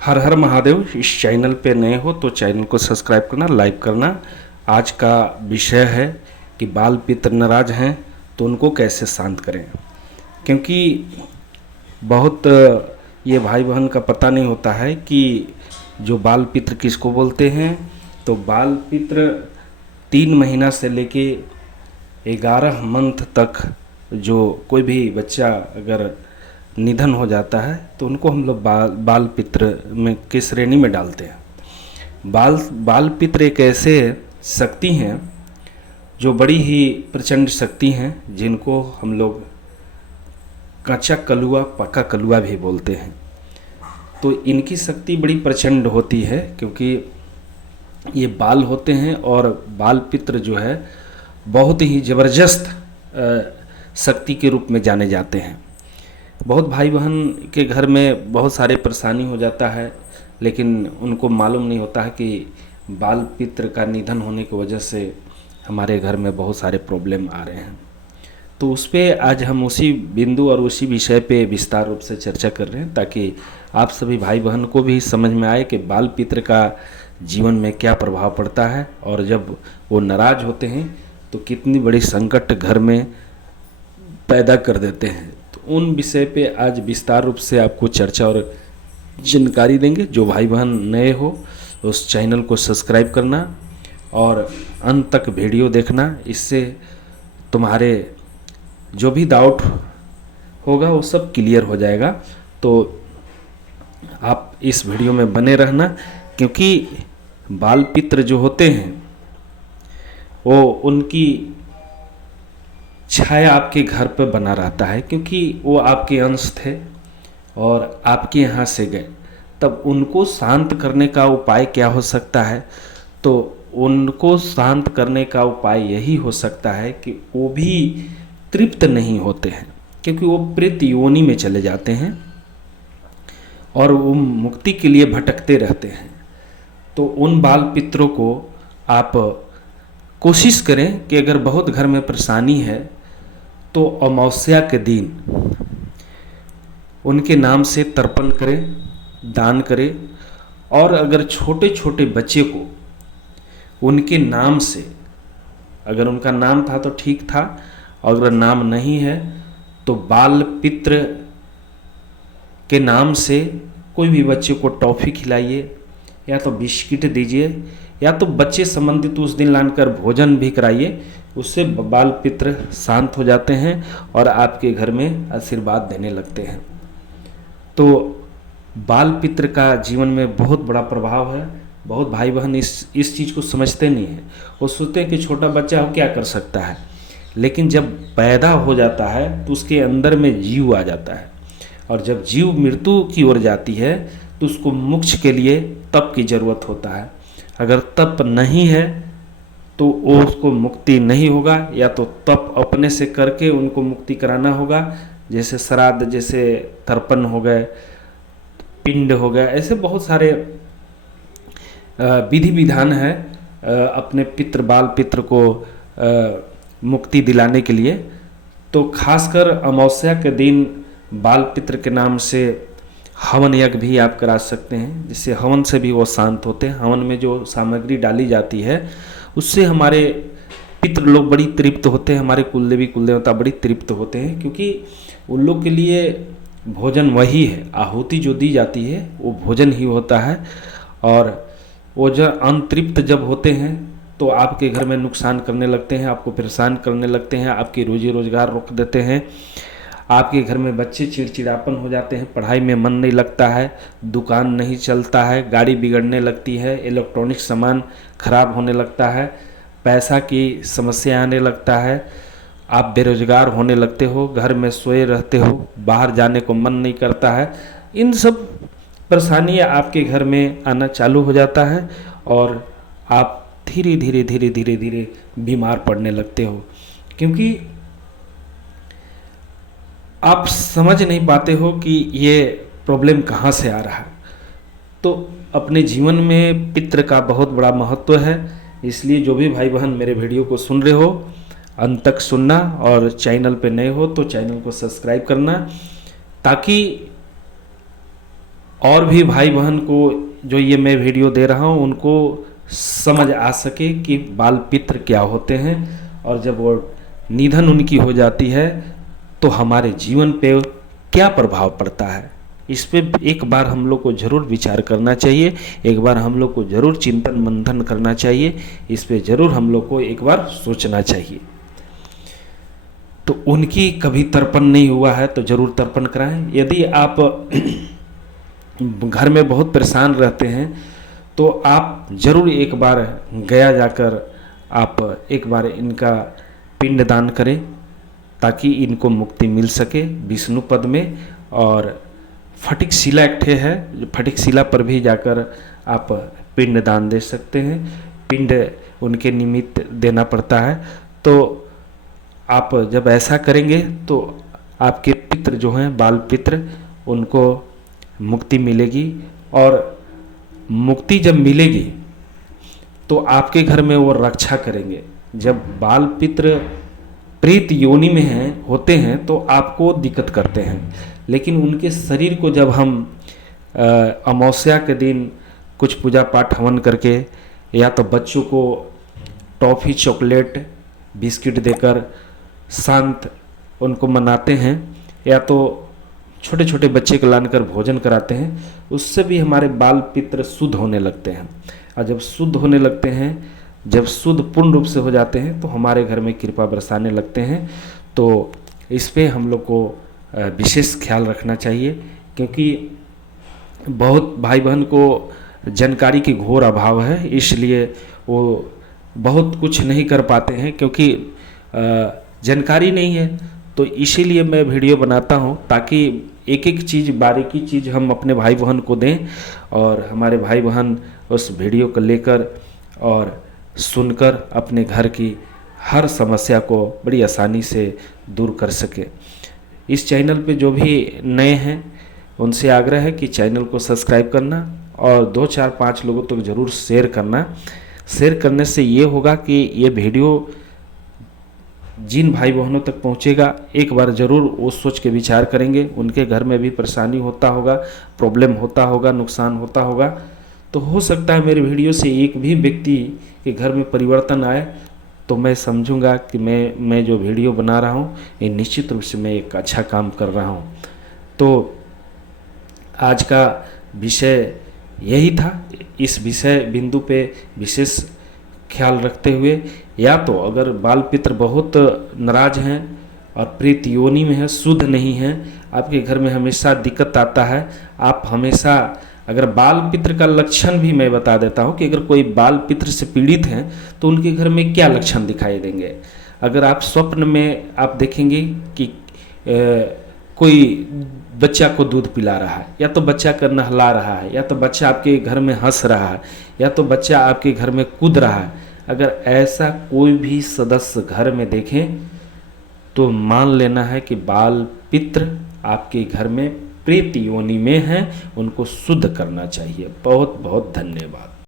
हर हर महादेव। इस चैनल पे नए हो तो चैनल को सब्सक्राइब करना, लाइक करना। आज का विषय है कि बाल पित्र नाराज हैं तो उनको कैसे शांत करें। क्योंकि बहुत ये भाई बहन का पता नहीं होता है कि जो बाल पित्र किसको बोलते हैं। तो बाल पित्र 3 महीना से लेके 11 मंथ तक जो कोई भी बच्चा अगर निधन हो जाता है तो उनको हम लोग बाल पित्र में की श्रेणी में डालते हैं। बाल पित्र एक ऐसे शक्ति हैं जो बड़ी ही प्रचंड शक्ति हैं, जिनको हम लोग कच्चा कलुआ पक्का कलुआ भी बोलते हैं। तो इनकी शक्ति बड़ी प्रचंड होती है, क्योंकि ये बाल होते हैं और बाल पित्र जो है बहुत ही ज़बरदस्त शक्ति के रूप में जाने जाते हैं। बहुत भाई बहन के घर में बहुत सारे परेशानी हो जाता है, लेकिन उनको मालूम नहीं होता है कि बाल पित्र का निधन होने की वजह से हमारे घर में बहुत सारे प्रॉब्लम आ रहे हैं। तो उस पर आज हम उसी बिंदु और उसी विषय पे विस्तार रूप से चर्चा कर रहे हैं, ताकि आप सभी भाई बहन को भी समझ में आए कि बाल पित्र का जीवन में क्या प्रभाव पड़ता है, और जब वो नाराज होते हैं तो कितनी बड़ी संकट घर में पैदा कर देते हैं। तो उन विषय पे आज विस्तार रूप से आपको चर्चा और जानकारी देंगे। जो भाई बहन नए हो उस चैनल को सब्सक्राइब करना और अंत तक वीडियो देखना। इससे तुम्हारे जो भी डाउट होगा वो सब क्लियर हो जाएगा। तो आप इस वीडियो में बने रहना, क्योंकि बाल पित्र जो होते हैं वो उनकी छाया आपके घर पर बना रहता है, क्योंकि वो आपके अंश थे और आपके यहाँ से गए। तब उनको शांत करने का उपाय क्या हो सकता है? तो उनको शांत करने का उपाय यही हो सकता है कि वो भी तृप्त नहीं होते हैं, क्योंकि वो प्रेत योनि में चले जाते हैं और वो मुक्ति के लिए भटकते रहते हैं। तो उन बाल पित्रों को आप कोशिश करें कि अगर बहुत घर में परेशानी है तो अमावस्या के दिन उनके नाम से तर्पण करें, दान करें। और अगर छोटे छोटे बच्चे को उनके नाम से, अगर उनका नाम था तो ठीक था, अगर नाम नहीं है तो बाल पित्र के नाम से कोई भी बच्चे को टॉफ़ी खिलाइए, या तो बिस्किट दीजिए, या तो बच्चे संबंधित उस दिन लाकर भोजन भी कराइए। उससे बाल पित्र शांत हो जाते हैं और आपके घर में आशीर्वाद देने लगते हैं। तो बाल पित्र का जीवन में बहुत बड़ा प्रभाव है। बहुत भाई बहन इस चीज़ को समझते नहीं हैं। वो सोचते हैं कि छोटा बच्चा हो क्या कर सकता है, लेकिन जब पैदा हो जाता है तो उसके अंदर में जीव आ जाता है, और जब जीव मृत्यु की ओर जाती है तो उसको मोक्ष के लिए तप की ज़रूरत होता है। अगर तप नहीं है तो वो उसको मुक्ति नहीं होगा, या तो तप अपने से करके उनको मुक्ति कराना होगा, जैसे श्राद्ध, जैसे तर्पण हो गए, पिंड हो गया, ऐसे बहुत सारे विधि विधान है अपने पितृ बाल पित्र को मुक्ति दिलाने के लिए। तो खासकर अमावस्या के दिन बाल पित्र के नाम से हवन यज्ञ भी आप करा सकते हैं, जिससे हवन से भी वो शांत होते हैं। हवन में जो सामग्री डाली जाती है उससे हमारे पितृ लोग बड़ी तृप्त होते हैं, हमारे कुलदेवी कुलदेवता बड़ी तृप्त होते हैं, क्योंकि उन लोग के लिए भोजन वही है, आहुति जो दी जाती है वो भोजन ही होता है। और वो जो अनतृप्त जब होते हैं तो आपके घर में नुकसान करने लगते हैं, आपको परेशान करने लगते हैं, आपकी रोजी रोजगार रोक देते हैं, आपके घर में बच्चे चिड़चिड़ापन हो जाते हैं, पढ़ाई में मन नहीं लगता है, दुकान नहीं चलता है, गाड़ी बिगड़ने लगती है, इलेक्ट्रॉनिक सामान खराब होने लगता है, पैसा की समस्या आने लगता है, आप बेरोजगार होने लगते हो, घर में सोए रहते हो, बाहर जाने को मन नहीं करता है। इन सब परेशानियाँ आपके घर में आना चालू हो जाता है और आप धीरे धीरे धीरे धीरे धीरे बीमार पड़ने लगते हो, क्योंकि आप समझ नहीं पाते हो कि ये प्रॉब्लम कहाँ से आ रहा है। तो अपने जीवन में पितृ का बहुत बड़ा महत्व है, इसलिए जो भी भाई बहन मेरे वीडियो को सुन रहे हो अंत तक सुनना, और चैनल पे नए हो तो चैनल को सब्सक्राइब करना, ताकि और भी भाई बहन को जो ये मैं वीडियो दे रहा हूँ उनको समझ आ सके कि बाल पित्र क्या होते हैं, और जब वो निधन उनकी हो जाती है तो हमारे जीवन पे क्या प्रभाव पड़ता है। इस पे एक बार हम लोग को ज़रूर विचार करना चाहिए, एक बार हम लोग को ज़रूर चिंतन मंथन करना चाहिए, इस पे ज़रूर हम लोग को एक बार सोचना चाहिए। तो उनकी कभी तर्पण नहीं हुआ है तो ज़रूर तर्पण कराएं। यदि आप घर में बहुत परेशान रहते हैं तो आप ज़रूर एक बार गया जाकर आप एक बार इनका पिंड दान करें, ताकि इनको मुक्ति मिल सके विष्णु पद में। और फटिक शिला एक ठे है, फटिक शिला पर भी जाकर आप पिंड दान दे सकते हैं। पिंड उनके निमित्त देना पड़ता है। तो आप जब ऐसा करेंगे तो आपके पितृ जो हैं, बाल पितृ, उनको मुक्ति मिलेगी। और मुक्ति जब मिलेगी तो आपके घर में वो रक्षा करेंगे। जब बाल पितृ प्रेत योनि में होते हैं तो आपको दिक्कत करते हैं, लेकिन उनके शरीर को जब हम अमावस्या के दिन कुछ पूजा पाठ हवन करके या तो बच्चों को टॉफ़ी चॉकलेट बिस्किट देकर शांत उनको मनाते हैं, या तो छोटे छोटे बच्चे को लाकर भोजन कराते हैं, उससे भी हमारे बाल पित्र शुद्ध होने लगते हैं। और जब शुद्ध होने लगते हैं, जब शुद्ध पूर्ण रूप से हो जाते हैं तो हमारे घर में कृपा बरसाने लगते हैं। तो इस पे हम लोग को विशेष ख्याल रखना चाहिए, क्योंकि बहुत भाई बहन को जानकारी की घोर अभाव है, इसलिए वो बहुत कुछ नहीं कर पाते हैं, क्योंकि जानकारी नहीं है। तो इसीलिए मैं वीडियो बनाता हूं, ताकि एक एक चीज़, बारीकी चीज़ हम अपने भाई बहन को दें, और हमारे भाई बहन उस वीडियो को लेकर और सुनकर अपने घर की हर समस्या को बड़ी आसानी से दूर कर सके। इस चैनल पे जो भी नए हैं उनसे आग्रह है कि चैनल को सब्सक्राइब करना और 2 4 5 लोगों तक ज़रूर शेयर करना। शेयर करने से ये होगा कि ये वीडियो जिन भाई बहनों तक पहुंचेगा, एक बार ज़रूर वो सोच के विचार करेंगे, उनके घर में भी परेशानी होता होगा, प्रॉब्लम होता होगा, नुकसान होता होगा। तो हो सकता है मेरे वीडियो से एक भी व्यक्ति के घर में परिवर्तन आए, तो मैं समझूंगा कि मैं जो वीडियो बना रहा हूँ ये निश्चित रूप से मैं एक अच्छा काम कर रहा हूँ। तो आज का विषय यही था। इस विषय बिंदु पे विशेष ख्याल रखते हुए, या तो अगर बाल पित्र बहुत नाराज हैं और प्रेत योनि में है, शुद्ध नहीं हैं, आपके घर में हमेशा दिक्कत आता है, आप हमेशा, अगर बाल पित्र का लक्षण भी मैं बता देता हूँ कि अगर कोई बाल पित्र से पीड़ित हैं तो उनके घर में क्या लक्षण दिखाई देंगे। अगर आप स्वप्न में आप देखेंगे कि कोई बच्चा को दूध पिला रहा है, या तो बच्चा का नहला रहा है, या तो बच्चा आपके घर में हंस रहा है, या तो बच्चा आपके घर में कूद रहा है, अगर ऐसा कोई भी सदस्य घर में देखें तो मान लेना है कि बाल पित्र आपके घर में प्रेत योनि में हैं, उनको शुद्ध करना चाहिए। बहुत बहुत धन्यवाद।